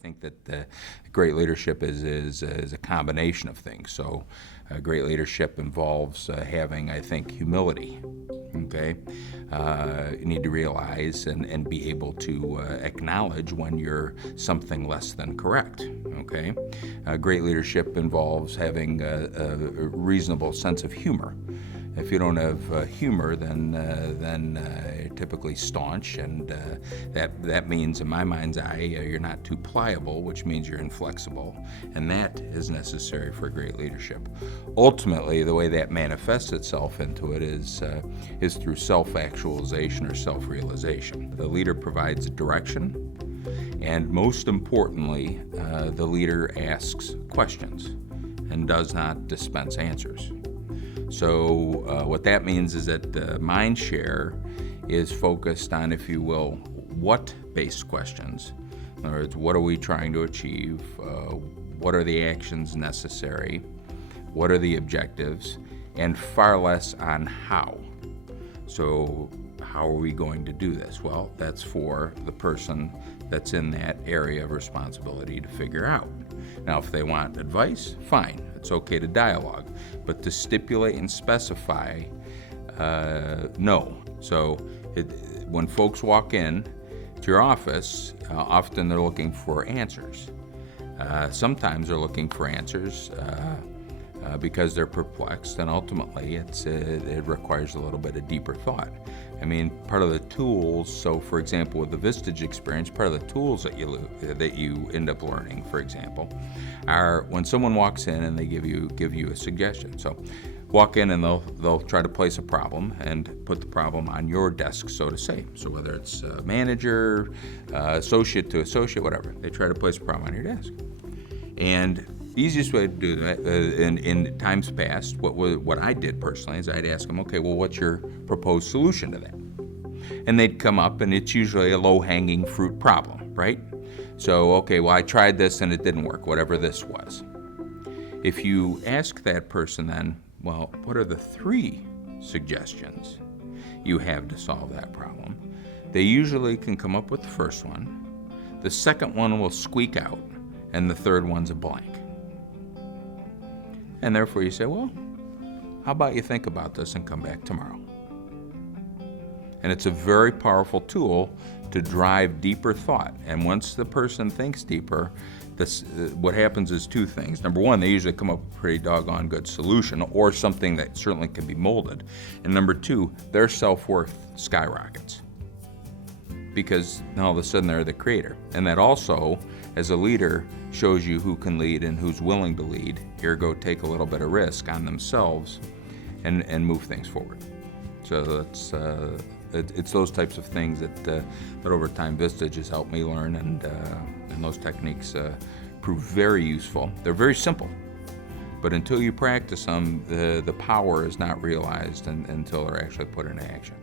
think that great leadership is a combination of things. So great leadership involves having, I think, humility. Okay, you need to realize and be able to acknowledge when you're something less than correct. Okay, great leadership involves having a reasonable sense of humor. If you don't have humor, then you're typically staunch, and that means, in my mind's eye, you're not too pliable, which means you're inflexible, and that is necessary for great leadership. Ultimately, the way that manifests itself into it is through self-actualization or self-realization. The leader provides direction, and most importantly, the leader asks questions and does not dispense answers. So what that means is that the mind share is focused on, if you will, what-based questions. In other words, what are we trying to achieve? What are the actions necessary? What are the objectives? And far less on how. So how are we going to do this? Well, that's for the person that's in that area of responsibility to figure out. Now, if they want advice, fine. It's okay to dialogue. But to stipulate and specify, no. So when folks walk in to your office, often they're looking for answers. Sometimes they're looking for answers because they're perplexed, and ultimately it requires a little bit of deeper thought. I mean, part of the tools, so for example, with the Vistage experience, part of the tools that you end up learning, for example, are when someone walks in and they give you a suggestion. So walk in and they'll try to place a problem and put the problem on your desk, so to say. So whether it's manager, associate to associate, whatever, they try to place a problem on your desk. And easiest way to do that, in times past, what I did personally is I'd ask them, okay, well, what's your proposed solution to that? And they'd come up, and it's usually a low-hanging fruit problem, right? So, okay, well, I tried this and it didn't work, whatever this was. If you ask that person then, well, what are the 3 suggestions you have to solve that problem? They usually can come up with the first one, the second one will squeak out, and the third one's a blank. And therefore you say, well, how about you think about this and come back tomorrow? And it's a very powerful tool to drive deeper thought. And once the person thinks deeper, what happens is 2 things. Number one, they usually come up with a pretty doggone good solution, or something that certainly can be molded. And number 2, their self-worth skyrockets, because now all of a sudden they're the creator. And that also, as a leader, shows you who can lead and who's willing to lead, ergo take a little bit of risk on themselves and move things forward. So it's those types of things that over time Vistage has helped me learn, and those techniques prove very useful. They're very simple, but until you practice them, the power is not realized until they're actually put into action.